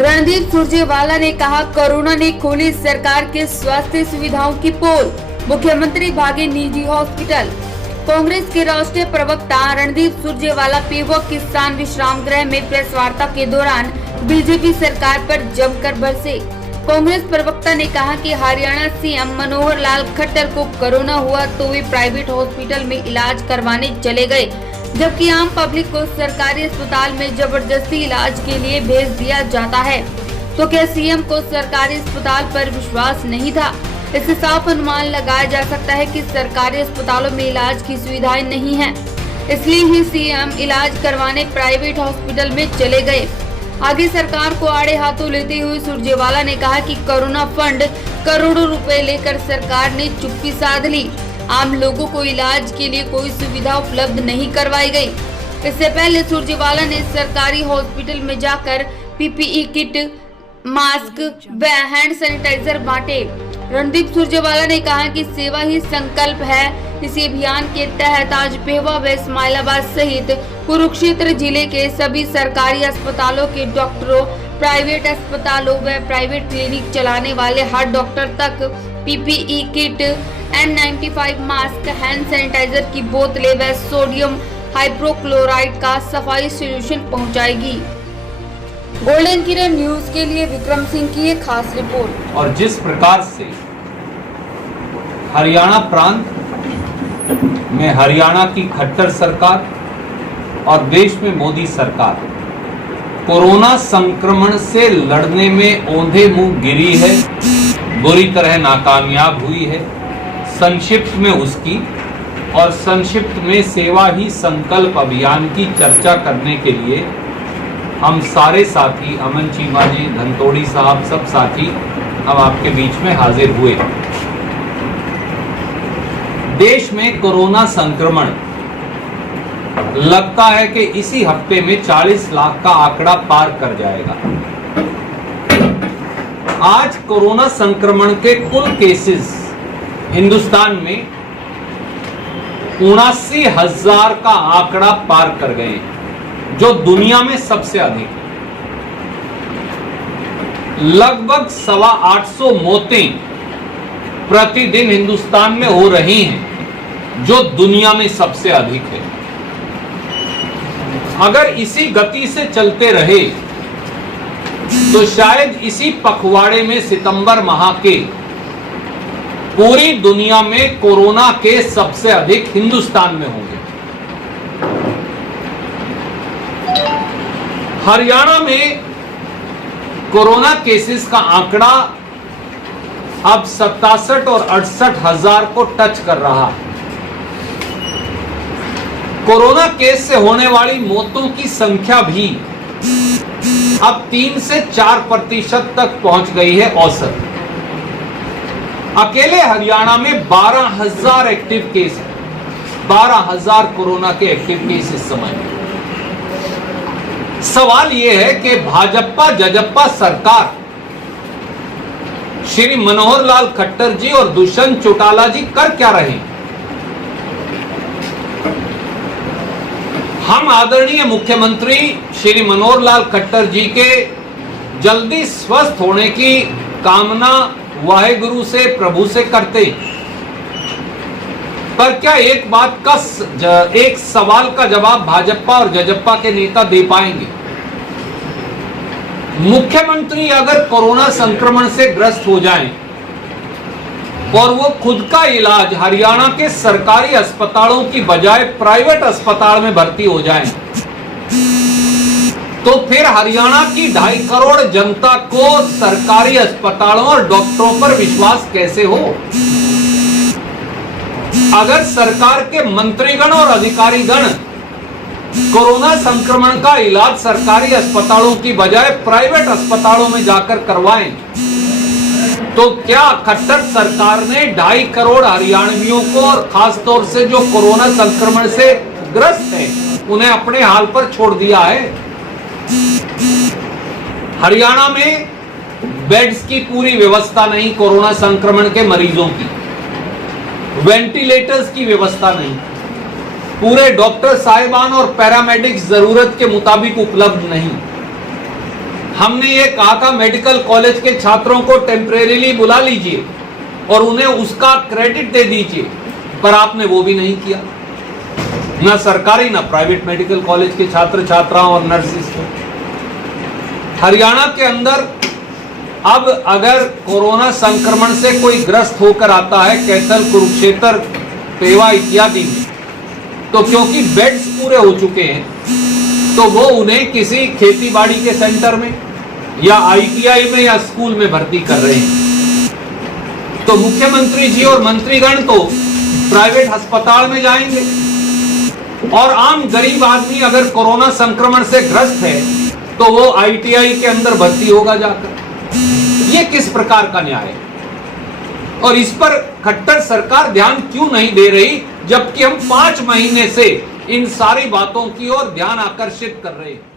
रणदीप सुरजेवाला ने कहा, कोरोना ने खोली सरकार के स्वास्थ्य सुविधाओं की पोल, मुख्यमंत्री भागे निजी हॉस्पिटल। कांग्रेस के राष्ट्रीय प्रवक्ता रणदीप सुरजेवाला पीवक किसान विश्राम गृह में प्रेस वार्ता के दौरान बीजेपी सरकार पर जमकर बरसे। कांग्रेस प्रवक्ता ने कहा कि हरियाणा सीएम मनोहर लाल खट्टर को कोरोना हुआ तो वे प्राइवेट हॉस्पिटल में इलाज करवाने चले गए, जबकि आम पब्लिक को सरकारी अस्पताल में जबरदस्ती इलाज के लिए भेज दिया जाता है। तो क्या सीएम को सरकारी अस्पताल पर विश्वास नहीं था? इससे साफ अनुमान लगाया जा सकता है कि सरकारी अस्पतालों में इलाज की सुविधाएं नहीं है, इसलिए ही सीएम इलाज करवाने प्राइवेट हॉस्पिटल में चले गए। आगे सरकार को आड़े हाथों लेते हुए सुरजेवाला ने कहा कि कोरोना फंड करोड़ों रुपए लेकर सरकार ने चुप्पी साध ली। आम लोगों को इलाज के लिए कोई सुविधा उपलब्ध नहीं करवाई गई। इससे पहले सुरजेवाला ने सरकारी हॉस्पिटल में जाकर पीपीई किट, मास्क व हैंड सैनिटाइजर बांटे। रणदीप सुरजेवाला ने कहा कि सेवा ही संकल्प है। इसी अभियान के तहत आज पेवा व इस्माइलाबाद सहित कुरुक्षेत्र जिले के सभी सरकारी अस्पतालों के डॉक्टरों, प्राइवेट अस्पतालों व प्राइवेट क्लिनिक चलाने वाले हर डॉक्टर तक PPE kit, N95 mask, hand sanitiser की बोतलें व सोडियम हाइपोक्लोराइड का सफाई सोल्यूशन पहुंचाएगी। गोल्डन किरण न्यूज के लिए विक्रम सिंह की एक खास रिपोर्ट। और जिस प्रकार से हरियाणा प्रांत में हरियाणा की खट्टर सरकार और देश में मोदी सरकार कोरोना संक्रमण से लड़ने में औंधे मुंह गिरी है, बुरी तरह नाकामयाब हुई है। संक्षिप्त में उसकी और संक्षिप्त में सेवा ही संकल्प अभियान की चर्चा करने के लिए हम सारे साथी, अमन चीमा जी, धनतोड़ी साहब, सब साथी अब आपके बीच में हाजिर हुए। देश में कोरोना संक्रमण लगता है कि इसी हफ्ते में 40 लाख का आंकड़ा पार कर जाएगा। आज कोरोना संक्रमण के कुल केसेस हिंदुस्तान में 79,000 का आंकड़ा पार कर गए, जो दुनिया में सबसे अधिक है। लगभग 825 मौतें प्रतिदिन हिंदुस्तान में हो रही हैं, जो दुनिया में सबसे अधिक है। अगर इसी गति से चलते रहे तो शायद इसी पखवाड़े में सितंबर माह के पूरी दुनिया में कोरोना केस सबसे अधिक हिंदुस्तान में होंगे। हरियाणा में कोरोना केसेस का आंकड़ा अब 67 और 68,000 को टच कर रहा है। कोरोना केस से होने वाली मौतों की संख्या भी अब 3 से 4% तक पहुंच गई है औसत। अकेले हरियाणा में 12,000 एक्टिव केस है, 12,000 कोरोना के एक्टिव केस इस समय। सवाल यह है कि भाजपा जजप्पा सरकार श्री मनोहर लाल खट्टर जी और दुष्यंत चौटाला जी कर क्या रहे हैं? हम आदरणीय मुख्यमंत्री श्री मनोहर लाल खट्टर जी के जल्दी स्वस्थ होने की कामना वाहेगुरु से, प्रभु से करते, पर क्या एक सवाल का जवाब भाजपा और जजप्पा के नेता दे पाएंगे? मुख्यमंत्री अगर कोरोना संक्रमण से ग्रस्त हो जाएं और वो खुद का इलाज हरियाणा के सरकारी अस्पतालों की बजाय प्राइवेट अस्पताल में भर्ती हो जाएं, तो फिर हरियाणा की 2.5 करोड़ जनता को सरकारी अस्पतालों और डॉक्टरों पर विश्वास कैसे हो? अगर सरकार के मंत्रीगण और अधिकारीगण कोरोना संक्रमण का इलाज सरकारी अस्पतालों की बजाय प्राइवेट अस्पतालों में जाकर करवाएं, तो क्या खट्टर सरकार ने 2.5 करोड़ हरियाणवियों को और खास तौर से जो कोरोना संक्रमण से ग्रस्त हैं, उन्हें अपने हाल पर छोड़ दिया है? हरियाणा में बेड्स की पूरी व्यवस्था नहीं, कोरोना संक्रमण के मरीजों की वेंटिलेटर्स की व्यवस्था नहीं, पूरे डॉक्टर साहिबान और पैरामेडिक्स जरूरत के मुताबिक उपलब्ध नहीं। हमने ये कहा था मेडिकल कॉलेज के छात्रों को टेम्परेरीली बुला लीजिए और उन्हें उसका क्रेडिट दे दीजिए, पर आपने वो भी नहीं किया। ना सरकारी ना प्राइवेट मेडिकल कॉलेज के छात्र छात्राओं और नर्सिस को। हरियाणा के अंदर अब अगर कोरोना संक्रमण से कोई ग्रस्त होकर आता है कैथल, कुरुक्षेत्र, पेवा इत्यादि में, तो क्योंकि बेड्स पूरे हो चुके हैं तो वो उन्हें किसी खेतीबाड़ी के सेंटर में या आईटीआई में या स्कूल में भर्ती कर रहे हैं। तो मुख्यमंत्री जी और मंत्रीगण तो प्राइवेट अस्पताल में जाएंगे और आम गरीब आदमी अगर कोरोना संक्रमण से ग्रस्त है तो वो आईटीआई के अंदर भर्ती होगा जाकर। ये किस प्रकार का न्याय है? और इस पर खट्टर सरकार ध्यान क्यों नहीं दे रही, जबकि हम 5 महीने से इन सारी बातों की ओर ध्यान आकर्षित कर रहे हैं।